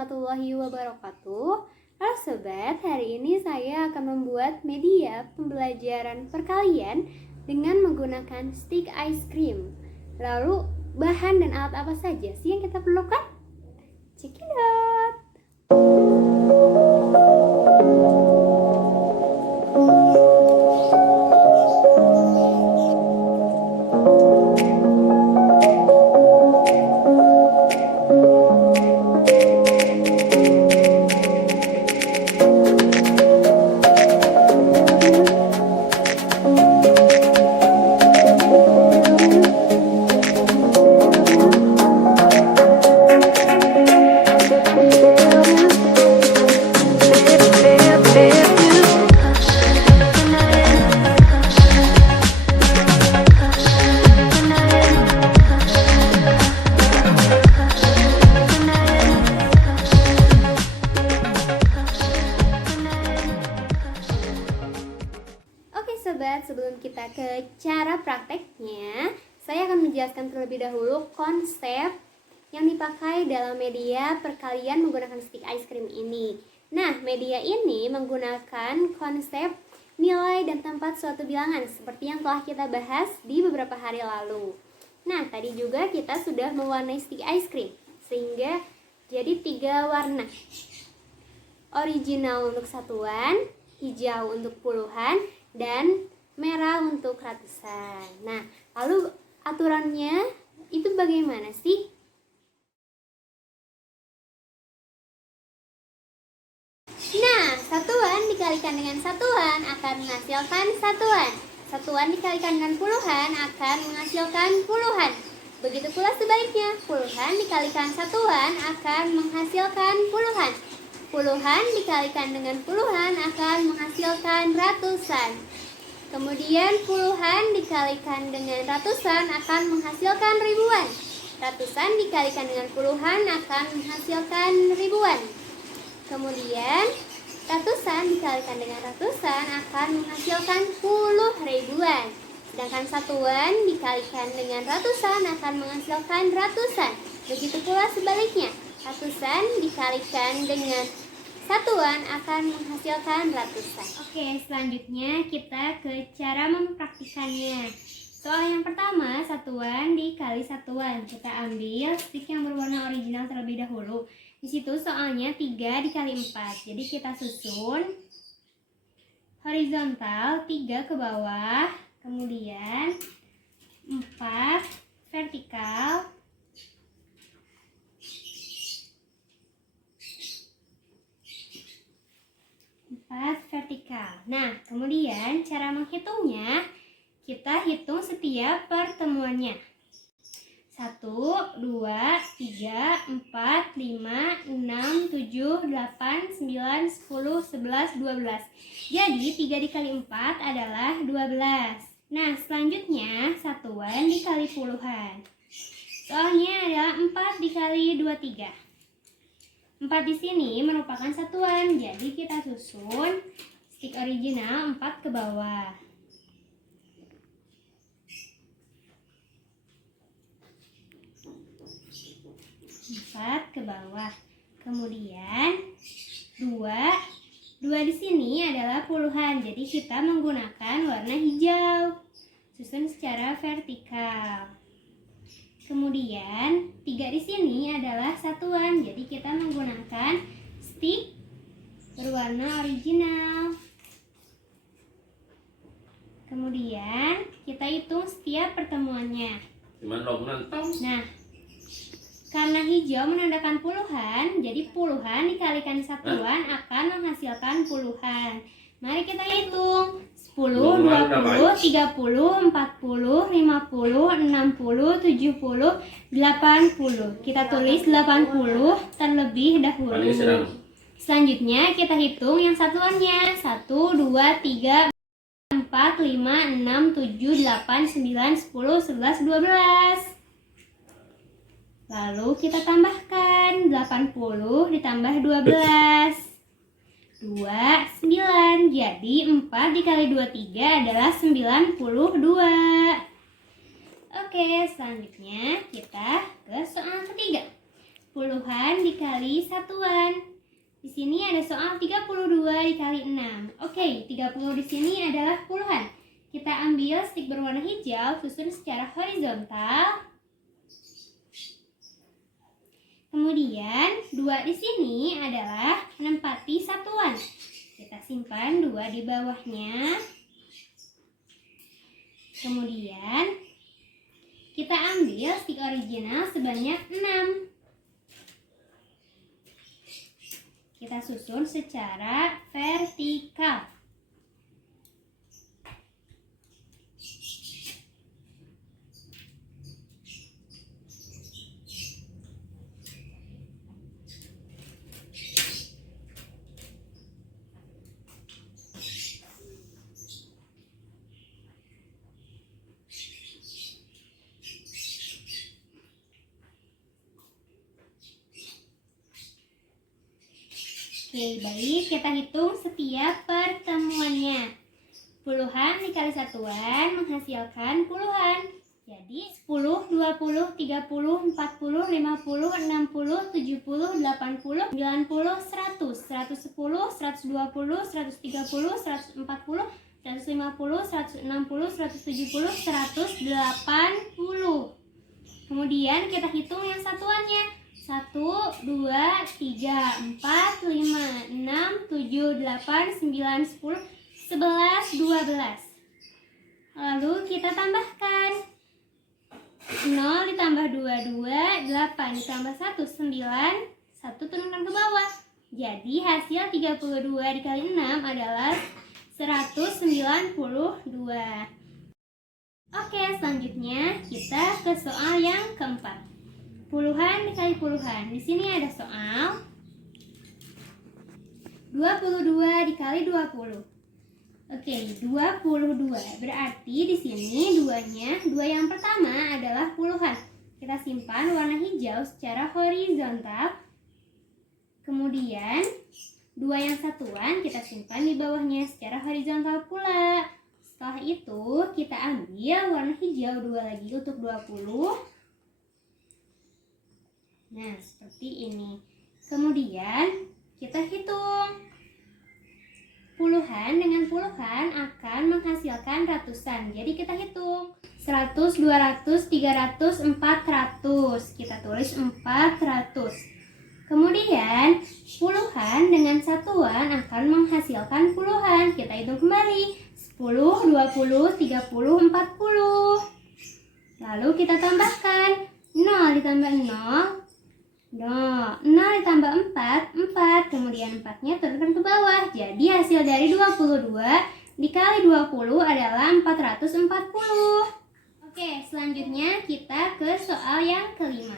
warahmatullahi wabarakatuh. Halo sobat, hari ini saya akan membuat media pembelajaran perkalian dengan menggunakan stick ice cream. Lalu bahan dan alat apa saja sih yang kita perlukan? Check it out. Sobat, sebelum kita ke cara prakteknya, saya akan menjelaskan terlebih dahulu konsep yang dipakai dalam media perkalian menggunakan stick ice cream ini. Nah, media ini menggunakan konsep nilai dan tempat suatu bilangan seperti yang telah kita bahas di beberapa hari lalu. Nah, tadi juga kita sudah mewarnai stick ice cream sehingga jadi 3 warna. Original untuk satuan, hijau untuk puluhan, dan merah untuk ratusan. Nah, lalu aturannya itu bagaimana sih? Nah, satuan dikalikan dengan satuan akan menghasilkan satuan. Satuan dikalikan dengan puluhan akan menghasilkan puluhan. Begitu pula sebaliknya, puluhan dikalikan satuan akan menghasilkan puluhan. Puluhan dikalikan dengan puluhan akan menghasilkan ratusan. Kemudian puluhan dikalikan dengan ratusan akan menghasilkan ribuan. Ratusan dikalikan dengan puluhan akan menghasilkan ribuan. Kemudian ratusan dikalikan dengan ratusan akan menghasilkan puluh ribuan. Sedangkan satuan dikalikan dengan ratusan akan menghasilkan ratusan. Begitu pula sebaliknya. Ratusan dikalikan dengan satuan akan menghasilkan ratusan. Oke, selanjutnya kita ke cara mempraktikannya. Soal yang pertama, satuan dikali satuan. Kita ambil stick yang berwarna original terlebih dahulu. Di situ soalnya 3 dikali 4. Jadi kita susun horizontal 3 ke bawah, kemudian 4 vertikal, 4 vertikal. Nah, kemudian cara menghitungnya, kita hitung setiap pertemuannya. 1, 2, 3, 4, 5, 6, 7, 8, 9, 10, 11, 12. Jadi 3 dikali 4 adalah 12. Nah, selanjutnya satuan dikali puluhan. Soalnya adalah 4 dikali 23. 4 di sini merupakan satuan, jadi kita susun stick original 4 ke bawah. 4 ke bawah. Kemudian 2 di sini adalah puluhan, jadi kita menggunakan warna hijau. Susun secara vertikal. Kemudian 3 di sini adalah satuan, jadi kita menggunakan stick berwarna original. Kemudian kita hitung setiap pertemuannya. Nah, karena hijau menandakan puluhan, jadi puluhan dikalikan satuan akan menghasilkan puluhan. Mari kita hitung. 10, 20, 30, 40, 50, 60, 70, 80. Kita tulis 80 terlebih dahulu. Selanjutnya kita hitung yang satuannya. 1, 2, 3, 4, 5, 6, 7, 8, 9, 10, 11, 12. Lalu kita tambahkan 80 ditambah 12. 2, 9. Jadi 4 dikali 23 adalah 92. Oke, selanjutnya kita ke soal ketiga. Puluhan dikali satuan. Di sini ada soal 32 dikali 6. Oke, 30 di sini adalah puluhan. Kita ambil stik berwarna hijau, susun secara horizontal. Kemudian 2 di sini adalah menempati satuan. Kita simpan 2 di bawahnya. Kemudian kita ambil stik original sebanyak 6. Kita susun secara vertikal. Oke, baik, kita hitung setiap pertemuannya. Puluhan dikali satuan menghasilkan puluhan. Jadi 10, 20, 30, 40, 50, 60, 70, 80, 90, 100, 110, 120, 130, 150, 160, 170, 180. Kemudian kita hitung yang satuannya. 1, 2, 3, 4, 5, 6, 7, 8, 9, 10, 11, 12. Lalu kita tambahkan. 0 ditambah 2, 2, 8 ditambah 1, 9, 1 turunkan ke bawah. Jadi hasil 32 dikali 6 adalah 192. Oke, selanjutnya kita ke soal yang keempat. Puluhan dikali puluhan. Di sini ada soal 22 dikali 20. Oke, 22. Berarti di sini 2 yang pertama adalah puluhan. Kita simpan warna hijau secara horizontal. Kemudian 2 yang satuan kita simpan di bawahnya secara horizontal pula. Setelah itu kita ambil warna hijau 2 lagi untuk 20. Nah, seperti ini. Kemudian kita hitung. Puluhan dengan puluhan akan menghasilkan ratusan. Jadi kita hitung. 100, 200, 300, 400. Kita tulis 400. Kemudian puluhan dengan satuan akan menghasilkan puluhan. Kita hitung kembali. 10, 20, 30, 40. Lalu kita tambahkan. 0 ditambah 0. 0 ditambah 4, 4. Kemudian 4-nya turunkan ke bawah. Jadi hasil dari 22 dikali 20 adalah 440. Oke, selanjutnya kita ke soal yang kelima.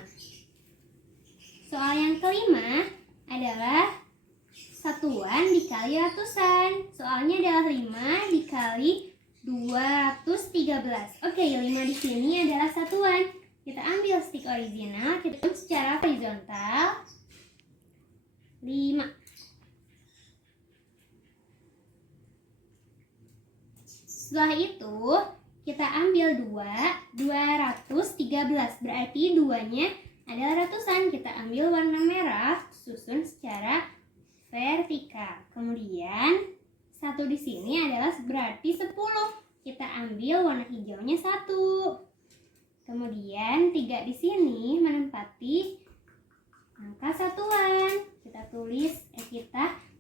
Soal yang kelima adalah satuan dikali ratusan. Soalnya adalah 5 dikali 213. Oke, 5 di sini adalah satuan. Kita ambil stik original, kita hitung secara horizontal. 5. Setelah itu, kita ambil 213. Berarti 2-nya adalah ratusan. Kita ambil warna merah, susun secara vertikal. Kemudian 1 di sini adalah berarti 10. Kita ambil warna hijaunya 1. Kemudian 3 di sini menempati angka satuan. Kita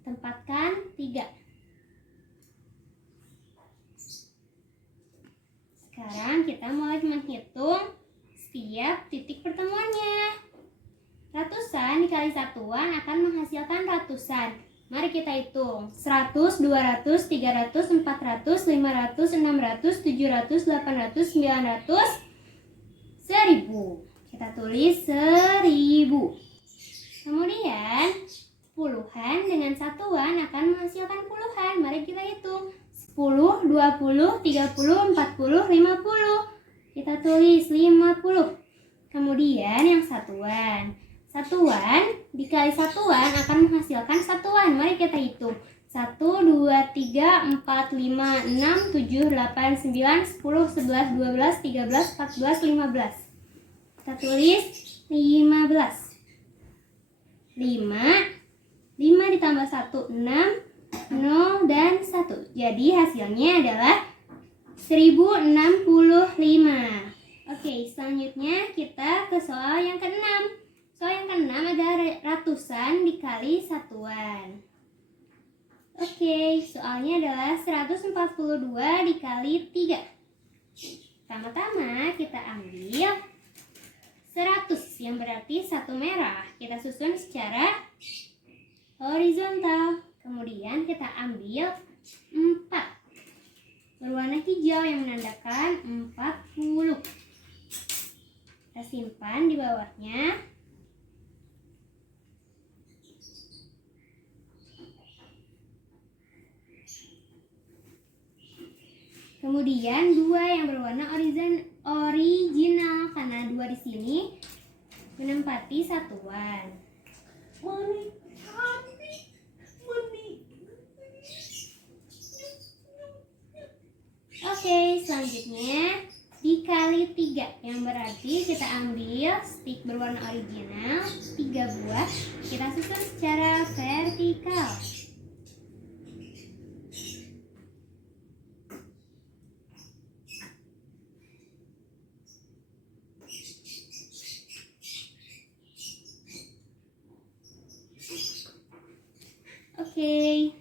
tempatkan 3. Sekarang kita mulai menghitung setiap titik pertemuannya. Ratusan dikali satuan akan menghasilkan ratusan. Mari kita hitung. 100, 200, 300, 400, 500, 600, 700, 800, 900, 1000. Kita tulis 1000. Kemudian puluhan dengan satuan akan menghasilkan puluhan. Mari kita hitung. 10, 20, 30, 40, 50. Kita tulis 50. Kemudian yang satuan. Satuan dikali satuan akan menghasilkan satuan. Mari kita hitung. 1, 2, 3, 4, 5, 6, 7, 8, 9, 10, 11, 12, 13, 14, 15. Kita tulis 15. 5 ditambah 1, 6, 0 dan 1. Jadi hasilnya adalah 1065. Oke, selanjutnya kita ke soal yang ke-6. Soal yang ke-6 adalah ratusan dikali satuan. Oke, soalnya adalah 142 dikali 3. Pertama-tama kita ambil 100 yang berarti satu merah. Kita susun secara horizontal. Kemudian kita ambil 4 berwarna hijau yang menandakan 40. Kita simpan di bawahnya. Kemudian 2 yang berwarna original karena 2 di sini menempati satuan. Oke, selanjutnya dikali 3 yang berarti kita ambil stick berwarna original 3 buah, kita susun secara vertikal. Oke,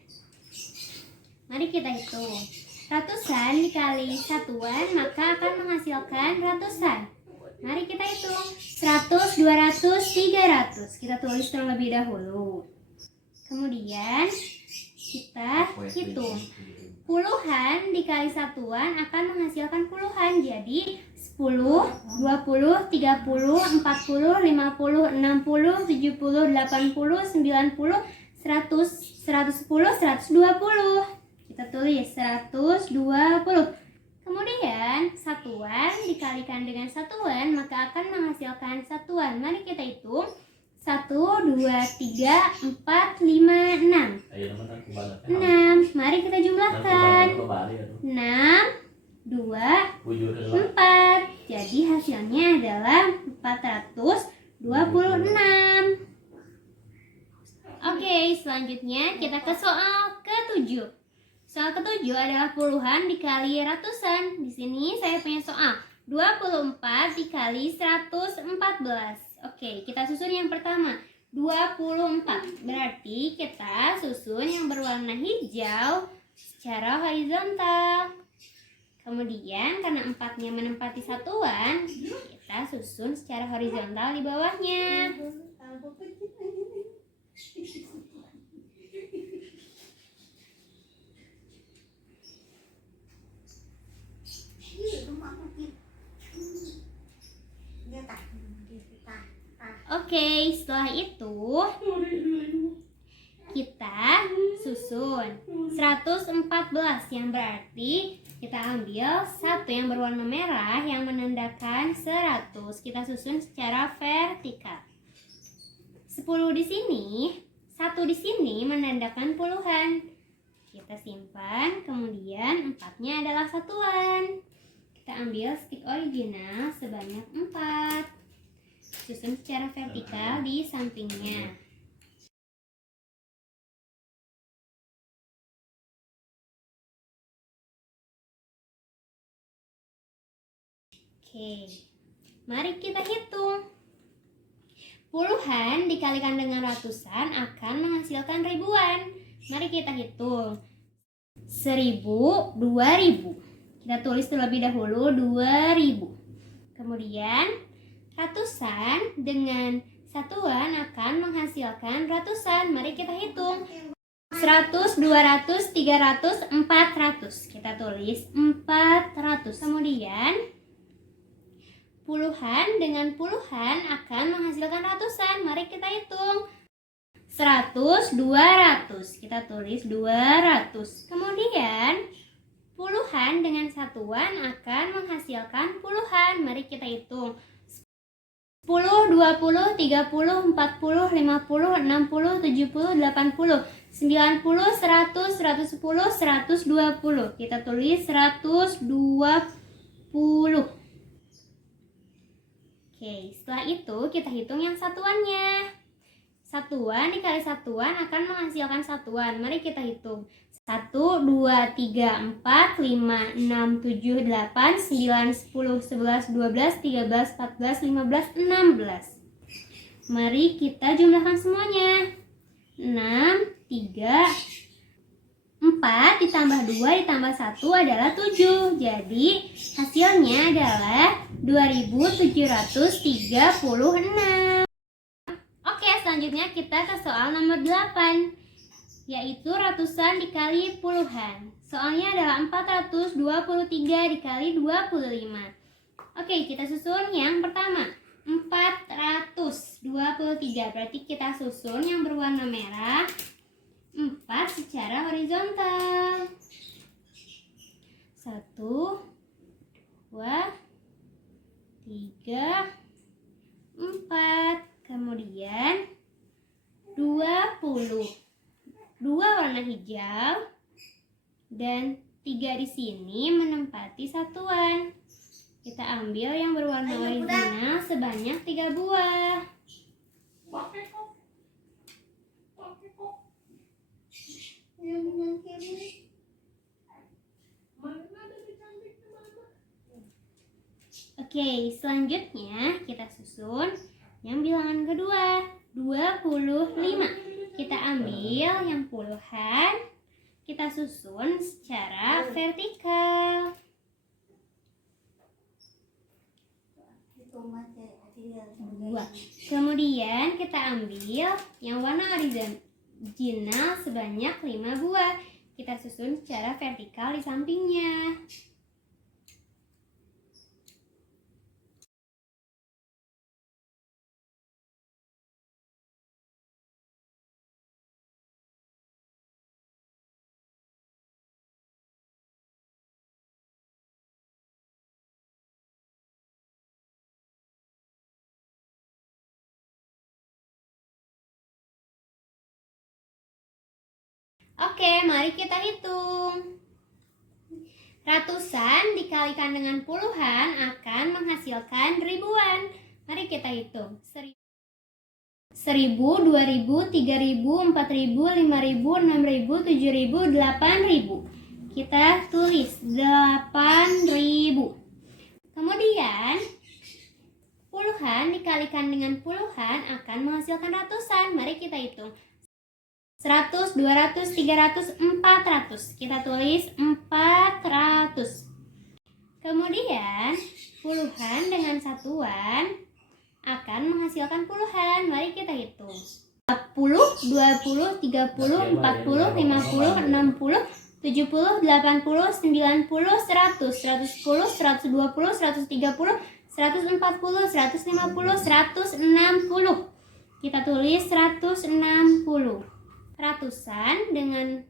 mari kita hitung. Ratusan dikali satuan maka akan menghasilkan ratusan. Mari kita hitung. 100, 200, 300. Kita tulis terlebih dahulu. Kemudian kita hitung. Puluhan dikali satuan akan menghasilkan puluhan. Jadi 10, 20, 30, 40, 50, 60, 70, 80, 90, 100, 110, 120. Kita tulis 120. Kemudian satuan dikalikan dengan satuan maka akan menghasilkan satuan. Mari kita hitung. 1, 2, 3, 4, 5, 6. 6. Mari kita jumlahkan. 6, 2, 4. Jadi hasilnya adalah 426. Oke, selanjutnya kita ke soal ke-7. Soal ke-7 adalah puluhan dikali ratusan. Di sini saya punya soal 24 dikali 114. Oke, kita susun yang pertama 24. Berarti kita susun yang berwarna hijau secara horizontal. Kemudian karena 4-nya menempati satuan, kita susun secara horizontal di bawahnya. Oke, setelah itu kita susun 114 yang berarti kita ambil satu yang berwarna merah yang menandakan 100. Kita susun secara vertikal. 10 di sini, 1 di sini menandakan puluhan. Kita simpan, kemudian 4-nya adalah satuan. Kita ambil stick original sebanyak 4. Susun secara vertikal di sampingnya. Oke, mari kita hitung. Puluhan dikalikan dengan ratusan akan menghasilkan ribuan. Mari kita hitung. 1000, 2000. Kita tulis terlebih dahulu 2000. Kemudian ratusan dengan satuan akan menghasilkan ratusan. Mari kita hitung. 100, 200, 300, 400. Kita tulis 400. Kemudian puluhan dengan puluhan akan menghasilkan ratusan. Mari kita hitung. 100, 200. Kita tulis 200. Kemudian puluhan dengan satuan akan menghasilkan puluhan. Mari kita hitung. 10, 20, 30, 40, 50, 60, 70, 80, 90, 100, 110, 120. Kita tulis 120. Oke, setelah itu kita hitung yang satuannya. Satuan dikali satuan akan menghasilkan satuan. Mari kita hitung. 1, 2, 3, 4, 5, 6, 7, 8, 9, 10, 11, 12, 13, 14, 15, 16. Mari kita jumlahkan semuanya. 6, 3, 4 ditambah 2 ditambah 1 adalah 7. Jadi hasilnya adalah 2736. Oke, selanjutnya kita ke soal nomor 8, yaitu ratusan dikali puluhan. Soalnya adalah 423 dikali 25. Oke, kita susun yang pertama. 423, berarti kita susun yang berwarna merah 4 secara horizontal. 1, 2, 3, 4. Kemudian 20. 2 warna hijau dan 3 di sini menempati satuan. Kita ambil yang berwarna original sebanyak 3 buah. Oke, selanjutnya kita susun yang bilangan kedua, 25. Kita ambil yang puluhan, kita susun secara vertikal. Kemudian kita ambil yang warna original sebanyak 5 buah. Kita susun secara vertikal di sampingnya. Oke, mari kita hitung. Ratusan dikalikan dengan puluhan akan menghasilkan ribuan. Mari kita hitung. 1000, 2000, 3000, 4000, 5000, 6000, 7000, 8000. Kita tulis 8000. Kemudian puluhan dikalikan dengan puluhan akan menghasilkan ratusan. Mari kita hitung. 100, 200, 300, 400. Kita tulis 400. Kemudian puluhan dengan satuan akan menghasilkan puluhan. Mari kita hitung. 40, 20, 30, 40, 50, 60, 70, 80, 90, 100, 110, 120, 130, 140, 150, 160. Kita tulis 160. Ratusan dengan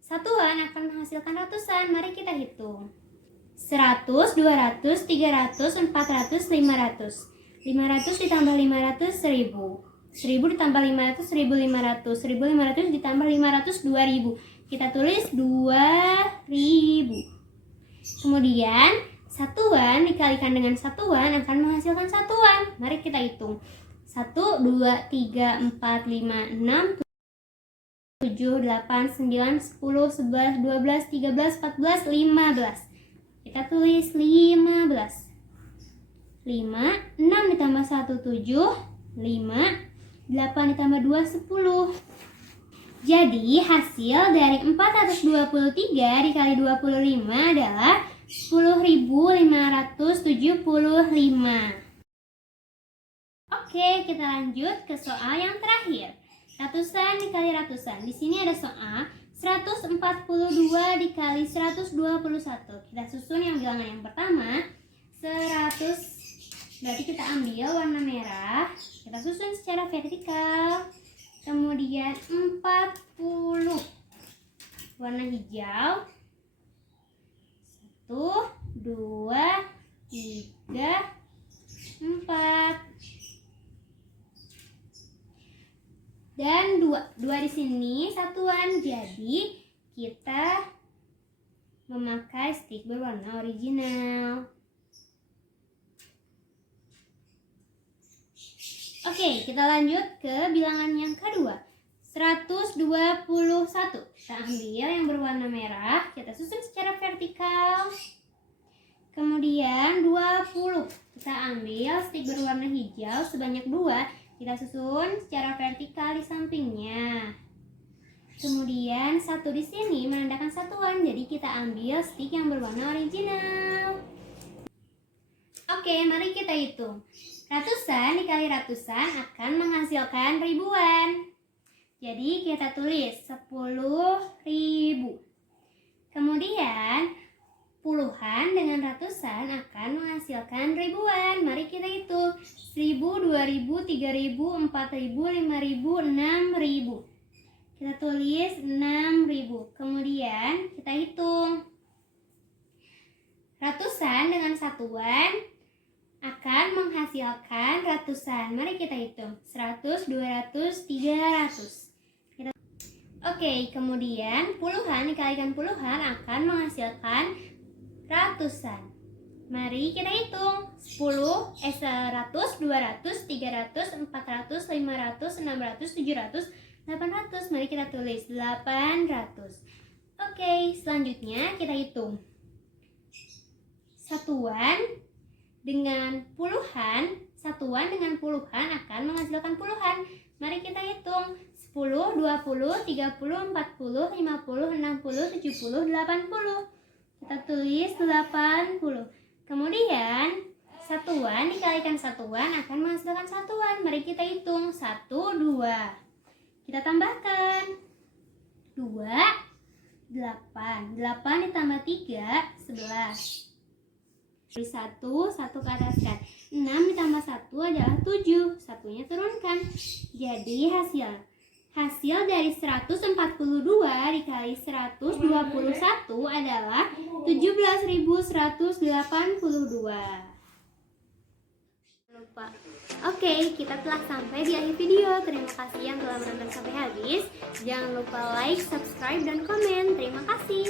satuan akan menghasilkan ratusan. Mari kita hitung. 100, 200, 300, 400, 500. 500 ditambah 500, 1000. 1000 ditambah 500, 1500. 1500 ditambah 500, 2000. Kita tulis 2000. Kemudian satuan dikalikan dengan satuan akan menghasilkan satuan. Mari kita hitung. 1, 2, 3, 4, 5, 6, 7, 8, 9, 10, 11, 12, 13, 14, 15. Kita tulis 15. 5, 6 ditambah 1, 7, 5, 8 ditambah 2, 10. Jadi hasil dari 423 dikali 25 adalah 10.575. Oke, kita lanjut ke soal yang terakhir. Ratusan dikali ratusan. Di sini ada soal 142 dikali 121. Kita susun yang bilangan yang pertama 100. Berarti kita ambil warna merah, kita susun secara vertikal. Kemudian 40 warna hijau. 1, 2, 3, 4. Dan 2 di sini satuan, jadi kita memakai stik berwarna original. Oke, kita lanjut ke bilangan yang kedua. 121. Kita ambil yang berwarna merah, kita susun secara vertikal. Kemudian 20. Kita ambil stik berwarna hijau sebanyak 2, kita susun secara vertikal di sampingnya. Kemudian 1 di sini menandakan satuan, jadi kita ambil stik yang berwarna original. Oke, mari kita hitung. Ratusan dikali ratusan akan menghasilkan ribuan. Jadi kita tulis 10.000. Kemudian puluhan dengan ratusan akan menghasilkan ribuan. Mari kita hitung. 1000, 2000, 3000, 4000, 5000, 6000. Kita tulis 6000. Kemudian kita hitung. Ratusan dengan satuan akan menghasilkan ratusan. Mari kita hitung. 100, 200, 300. Oke, kemudian puluhan dikalikan puluhan akan menghasilkan ratusan. Mari kita hitung. 100, 200, 300, 400, 500, 600, 700, 800. Mari kita tulis 800. Oke, selanjutnya kita hitung. Satuan dengan puluhan akan menghasilkan puluhan. Mari kita hitung. 10, 20, 30, 40, 50, 60, 70, 80. Kita tulis 80. Kemudian satuan dikalikan satuan akan menghasilkan satuan. Mari kita hitung. 1, 2. Kita tambahkan. 2, 8. 8 ditambah 3, 11. 1 ke ataskan. 6 ditambah 1 adalah 7. Satunya turunkan. Jadi hasil dari 142 dikali 121 adalah 17.182. Lupa. Oke, kita telah sampai di akhir video. Terima kasih yang telah menonton sampai habis. Jangan lupa like, subscribe, dan komen. Terima kasih.